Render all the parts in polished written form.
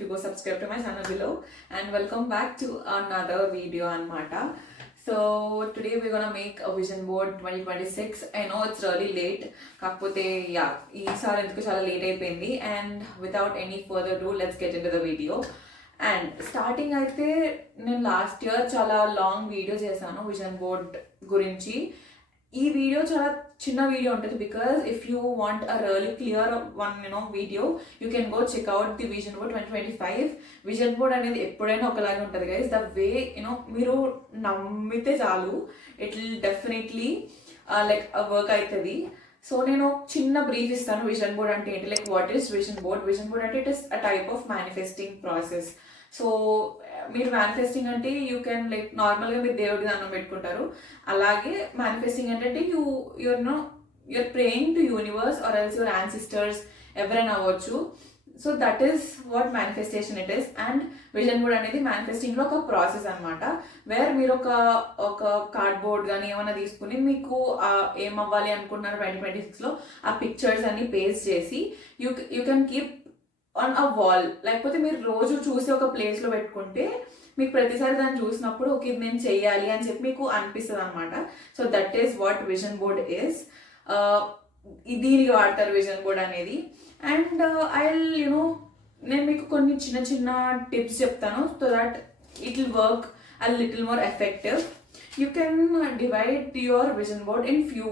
if you go subscribe to my channel below, and welcome back to another video anmata. So today we're gonna make a vision board 2026. I know it's really late, కాకపోతే yeah, ఈసారి ఎందుకు చాలా లేట్ అయిపోయింది. And without any further ado, let's get into the video. And starting అయితే నేను last year చాలా long video చేశాను vision board గురించి. ఈ వీడియో చాలా చిన్న వీడియో ఉంటుంది because if you want a really clear one video you can go checkout the vision board 2025. Vision board అనేది ఎప్పుడైనా ఒకలాగే ఉంటుంది గైస్. ద వే మీరు నమ్మితే చాలు, it will definitely like work అవుతుంది. సో నేను చిన్న బ్రీఫ్ ఇస్తాను విజన్ బోర్డ్ అంటే ఏంటి, like what is vision board. Vision board అంటే it is a type of manifesting process. So మీరు మేనిఫెస్టింగ్ అంటే యూ కెన్ లైక్ నార్మల్గా మీరు దేవుడి దానం పెట్టుకుంటారు, అలాగే మేనిఫెస్టింగ్ ఏంటంటే you're praying to universe or else your ancestors, ఎవరైనా అవ్వచ్చు. So that is what manifestation it is. And vision board అనేది మేనిఫెస్టింగ్లో ఒక ప్రాసెస్ అనమాట, వేర్ మీరు ఒక కార్డ్బోర్డ్ కానీ ఏమైనా తీసుకుని మీకు ఏం అవ్వాలి అనుకుంటున్నారు 2026లో ఆ పిక్చర్స్ అన్ని పేస్ట్ చేసి you can keep on a wall. లేకపోతే మీరు రోజు చూసి ఒక ప్లేస్లో పెట్టుకుంటే మీకు ప్రతిసారి దాన్ని చూసినప్పుడు ఓకే ఇది నేను చెయ్యాలి అని చెప్పి మీకు అనిపిస్తుంది అనమాట. So that is what vision board is. దీనికి వాడతారు విజన్ బోర్డ్ అనేది. అండ్ నేను మీకు కొన్ని చిన్న చిన్న టిప్స్ చెప్తాను so that it will work a little more effective. You can divide your vision board in few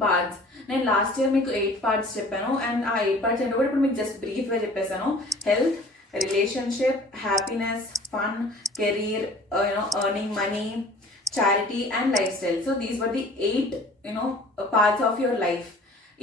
parts. నేను లాస్ట్ ఇయర్ మీకు 8 పార్ట్స్ చెప్పాను, అండ్ ఆ 8 పార్ట్స్ అంటే కూడా ఇప్పుడు మీకు జస్ట్ బ్రీఫ్గా చెప్పేసాను. Health, relationship, happiness, fun, career, earning money, charity and life style. So these were the 8 parts of your life.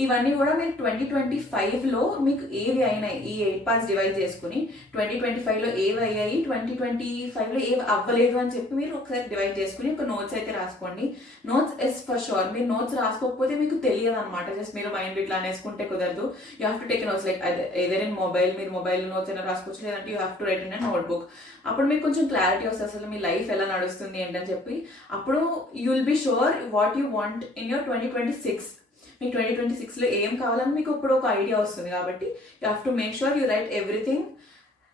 ఇవన్నీ కూడా మీరు 2025లో మీకు ఏవి అయినాయి, ఈ 8 పార్ట్స్ డివైడ్ చేసుకుని 2025లో ఏవి అయ్యాయి, 2025లో ఏవి అవ్వలేదు అని చెప్పి మీరు ఒకసారి డివైడ్ చేసుకుని ఒక నోట్స్ అయితే రాసుకోండి. Notes is for sure. మీరు నోట్స్ రాసుకోకపోతే మీకు తెలియదు అనమాట. జస్ట్ మీరు మైండ్ ఇట్లా అనేసుకుంటే కుదరదు. You have to take notes, like ఏదైనా ఇన్ మొబైల్, మీరు మొబైల్ నోట్స్ అయినా రాసుకోవచ్చు, లేదంటే you have to right in a notebook. అప్పుడు మీకు కొంచెం క్లారిటీ వస్తుంది అసలు మీ లైఫ్ ఎలా నడుస్తుంది ఏంటని చెప్పి. అప్పుడు you will be sure what you want in your 2026. మీకు 2026లో ఏం కావాలని మీకు ఇప్పుడు ఒక ఐడియా వస్తుంది కాబట్టి you have to make sure you right everything.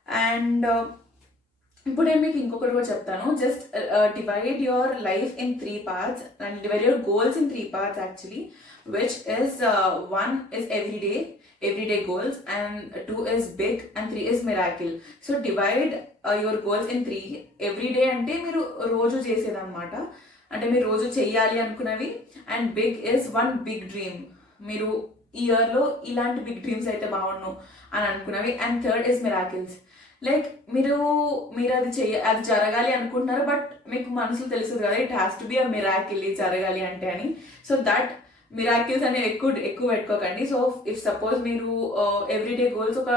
And ఇప్పుడు నేను మీకు ఇంకొకటి కూడా చెప్తాను. Just divide your life in 3 parts and divide your goals in 3 parts actually, which is 1 is everyday goals, and 2 is big, and 3 is miracle. So divide your goals in 3. everyday అంటే మీరు రోజు చేసేదన్నమాట, అంటే మీరు రోజు చెయ్యాలి అనుకున్నవి. And big is 1 big dream, మీరు ఇయర్లో ఇలాంటి బిగ్ డ్రీమ్స్ అయితే బాగుండు అని అనుకున్నవి. And third is miracles, like మీరు అది జరగాలి అనుకుంటున్నారు బట్ మీకు మనసులో తెలుస్తుంది కదా it has to be a miracle ఇది జరగాలి అంటే అని. సో దట్ మిరాకిల్స్ అనేవి ఎక్కువ పెట్టుకోకండి. సో ఇఫ్ సపోజ్ మీరు ఎవ్రీడే గోల్స్ ఒక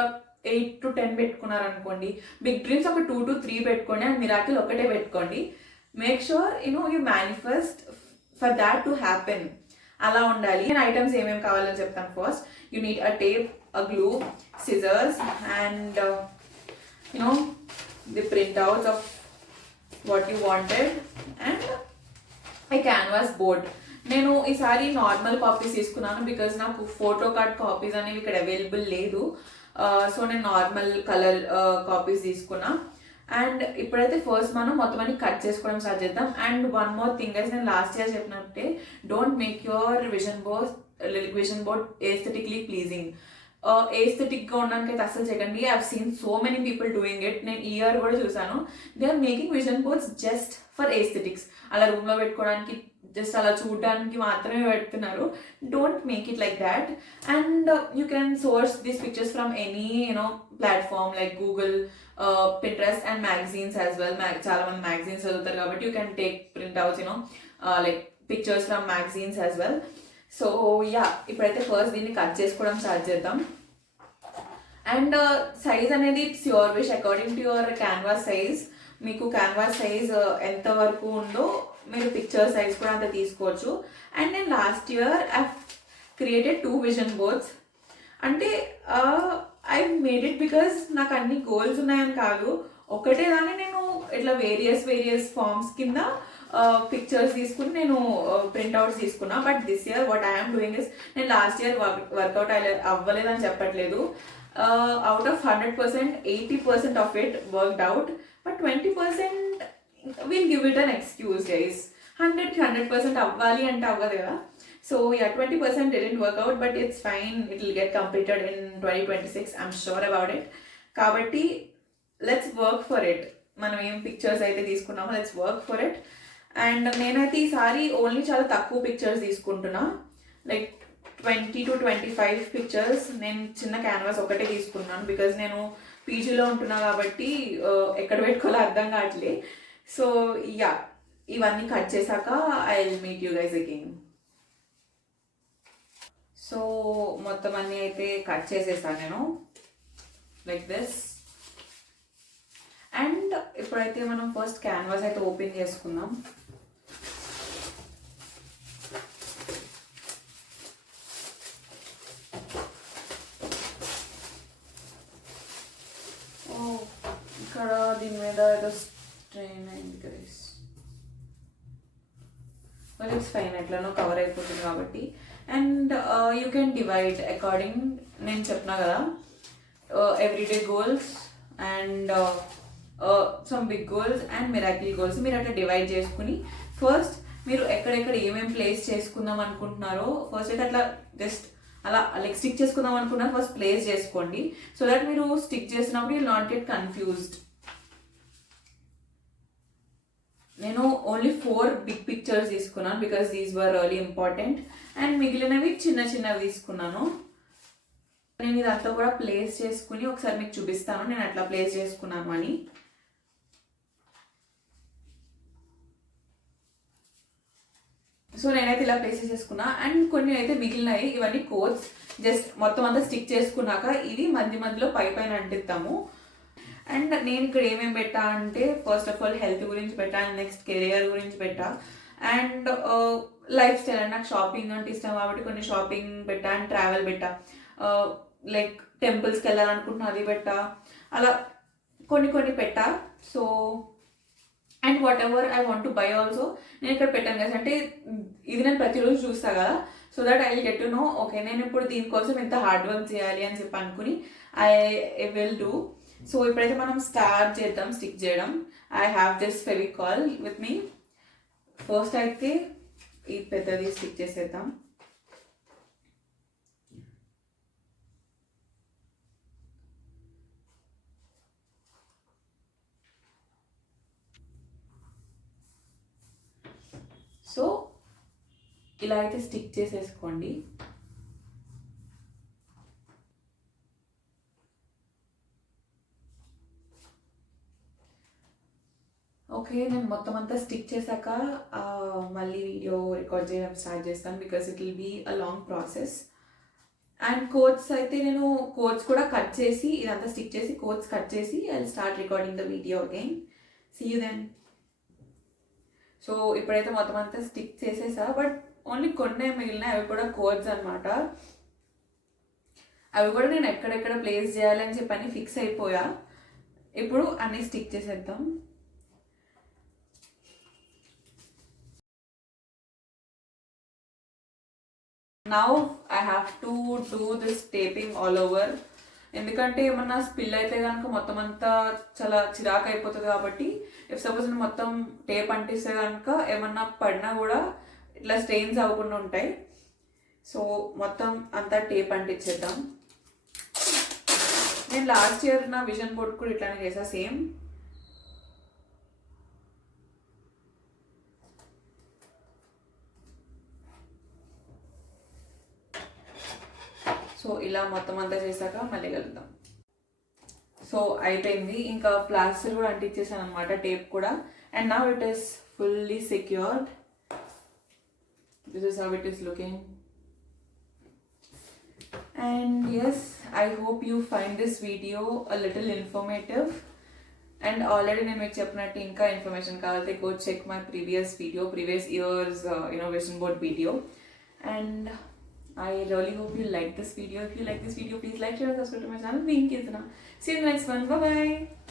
8 to 10 పెట్టుకున్నారు అనుకోండి, బిగ్ డ్రీమ్స్ ఒక 2 to 3 పెట్టుకోండి, అండ్ మిరాకిల్ ఒకటే పెట్టుకోండి. Make sure you manifest for that to happen. అలా ఉండాలి. నేను ఐటమ్స్ ఏమేమి కావాలని చెప్తాను. First you need a tape, a glue, scissors, and the printouts of what you wanted, and A canvas board. నేను ఈసారి నార్మల్ కాపీస్ తీసుకున్నాను బికాజ్ నాకు ఫోటో కార్డ్ కాపీస్ అనేవి ఇక్కడ అవైలబుల్ లేదు. సో నేను నార్మల్ కలర్ కాపీస్ తీసుకున్నా. అండ్ ఇప్పుడైతే ఫస్ట్ మనం మొత్తం అన్ని కట్ చేసుకోవడం స్టార్ట్ చేద్దాం. అండ్ వన్ మోర్ థింగ్ అయితే నేను లాస్ట్ ఇయర్ చెప్పినట్టే don't make your vision board aesthetically pleasing. ఏస్థెటిక్గా ఉండడానికి అయితే అసలు చేయకండి. I have seen so many people doing it. నేను ఈ ఇయర్ కూడా చూసాను. They are making vision boards just for aesthetics, అలా రూమ్లో పెట్టుకోవడానికి, జస్ట్ అలా చూడడానికి మాత్రమే పెడుతున్నారు. Don't make it like that. And you can source these pictures from any platform like Google, Pinterest and magazines as well. చాలా మంది మ్యాగజైన్స్ చదువుతారు కాబట్టి you can take printouts like pictures from magazines as well. So yeah, ఇప్పుడైతే ఫస్ట్ దీన్ని కట్ చేసుకోవడం స్టార్ట్ చేద్దాం. And size అనేది it's your wish according to your canvas size. మీకు క్యాన్వాస్ సైజ్ ఎంత వరకు ఉందో మీరు పిక్చర్ సైజ్ కూడా అంత తీసుకోవచ్చు. అండ్ నేను last year I created 2 vision boards. అంటే ఐ మేడ్ ఇట్ బికాస్ నాకు అన్ని గోల్స్ ఉన్నాయని కాదు, ఒకటే దాన్ని నేను ఇట్లా వేరియస్ ఫార్మ్స్ కింద పిక్చర్స్ తీసుకుని నేను ప్రింట్అవుట్స్ తీసుకున్నా. But this year what I'm doing is, నేను లాస్ట్ ఇయర్ వర్కౌట్ అవ్వలేదని చెప్పట్లేదు. out of 100%, 80% of it worked out, but 20% we'll give it an excuse, guys. 100% అవ్వాలి అంటే అవ్వదు కదా. So yeah 20% didn't work out, but it's fine. It will get completed in 2026. I'm sure about it. కాబట్టి let's work for it. మనం ఏం పిక్చర్స్ అయితే తీసుకున్నామో let's work for it. And నేనైతే ఈసారి ఓన్లీ చాలా తక్కువ పిక్చర్స్ తీసుకుంటున్నా, లైక్ 20 to 25 పిక్చర్స్. నేను చిన్న క్యాన్వాస్ ఒకటే తీసుకున్నాను బికాజ్ నేను పీజీలో ఉంటున్నా కాబట్టి ఎక్కడ పెట్టుకోవాలో అర్థం కావట్లే. సో యా, ఇవన్నీ కట్ చేశాక I will meet you guys again. So మొత్తం అన్నీ అయితే కట్ చేసేసాను నేను, లైక్ దిస్. అండ్ ఇప్పుడైతే మనం ఫస్ట్ క్యాన్వాస్ అయితే ఓపెన్ చేసుకుందాం. ఇక్కడ దీని మీద ఏదో స్ట్రెయిన్ అయింది గైస్, బట్ ఇట్స్ ఫైన్, ఎట్లనో కవర్ అయిపోతుంది కాబట్టి. And you can divide according, నేను చెప్పినా కదా, everyday goals and some big goals and miracle goals. మీరు అట్లా డివైడ్ చేసుకుని ఫస్ట్ మీరు ఎక్కడెక్కడ ఏమేమి ప్లేస్ చేసుకుందాం అనుకుంటున్నారో ఫస్ట్ అయితే అట్లా జస్ట్ అలా లైక్ స్టిక్ చేసుకుందాం అనుకున్నారు, ఫస్ట్ ప్లేస్ చేసుకోండి. సో దట్ మీరు స్టిక్ చేసినప్పుడు యూ నాట్ గెట్ కన్ఫ్యూజ్డ్. నేను ఓన్లీ 4 బిగ్ పిక్చర్స్ తీసుకున్నాను because these were really important. And మిగిలినవి చిన్న చిన్నవి తీసుకున్నాను. నేను ఇదంతా కూడా ప్లేస్ చేసుకుని ఒకసారి మీకు చూపిస్తాను నేను అట్లా ప్లేస్ చేసుకున్నాను అని. సో నేనైతే ఇలా ప్లేస్ చేసుకున్నా. అండ్ కొన్ని అయితే మిగిలినాయి, ఇవన్నీ కోట్స్. జస్ట్ మొత్తం అంతా స్టిక్ చేసుకున్నాక ఇవి మధ్యలో పైన అంటిస్తాము. అండ్ నేను ఇక్కడ ఏమేమి పెట్టా అంటే ఫస్ట్ ఆఫ్ ఆల్ హెల్త్ గురించి పెట్టా, అండ్ నెక్స్ట్ కెరియర్ గురించి పెట్టా, అండ్ లైఫ్ స్టైల్. అండ్ నాకు షాపింగ్ అంటే ఇష్టం కాబట్టి కొన్ని షాపింగ్ పెట్టా, అండ్ ట్రావెల్ పెట్టా, లైక్ టెంపుల్స్కి వెళ్ళాలనుకుంటున్నా అది పెట్టా, అలా కొన్ని పెట్టా. So and what ever I want to buy also నేను ఇక్కడ పెట్టాను కదా, అంటే ఇది నేను ప్రతిరోజు చూస్తా కదా, so that I will get to know okay నేను ఇప్పుడు దీనికోసం ఎంత హార్డ్ వర్క్ చేయాలి అని చెప్పి అనుకుని ఐ విల్ డూ. సో ఇప్పుడైతే మనం స్టార్ట్ చేద్దాం స్టిక్ చేయడం. I have this Fevicol with me. First అయితే ఈ పెద్దది స్టిక్ చేసేద్దాం. సో ఇలా అయితే స్టిక్ చేసేసుకోండి. ఓకే, నేను మొత్తం అంతా స్టిక్ చేశాక మళ్ళీ వీడియో రికార్డ్ చేయడం స్టార్ట్ చేస్తాను because it will be a long process. And quotes అయితే నేను కోట్స్ కూడా కట్ చేసి ఇదంతా స్టిక్ చేసి కోట్స్ కట్ చేసి I will start recording the video again. See you then. So ఇప్పుడైతే మొత్తం అంతా స్టిక్ చేసేసా, బట్ ఓన్లీ కొన్ని మిగిలినాయి, అవి కూడా కోడ్స్ అనమాట. అవి కూడా నేను ఎక్కడెక్కడ ప్లేస్ చేయాలని చెప్పని ఫిక్స్ అయిపోయా. ఇప్పుడు అన్నీ స్టిక్ చేసేద్దాం. Now I have to do this taping all over, ఎందుకంటే ఏమన్నా స్పిల్ అయితే కనుక మొత్తం అంతా చాలా చిరాకు అయిపోతుంది కాబట్టి ఇఫ్ సపోజ్ నేను మొత్తం టేప్ అంటిస్తే కనుక ఏమన్నా పడినా కూడా ఇట్లా స్టెయిన్స్ అవ్వకుండా ఉంటాయి. సో మొత్తం అంతా టేప్ అంటించేద్దాం. నేను లాస్ట్ ఇయర్ నా విజన్ బోర్డ్ కూడా ఇట్లానే చేసా సేమ్. సో ఇలా మొత్తం అంతా చేశాక మళ్ళీ కలుద్దాం. సో అయిపోయింది, ఇంకా ప్లాస్టర్ కూడా అంటించేసాను అనమాట, టేప్ కూడా. And now it is fully secured. This is how it is looking. And yes, I hope you find this video a little informative. And already నేను మీకు చెప్పినట్టు ఇంకా ఇన్ఫర్మేషన్ కావాలంటే go check my previous years vision board video. And I really hope you like this video. If you like this video, please like, share and subscribe to my channel. See you in the next one. Bye bye.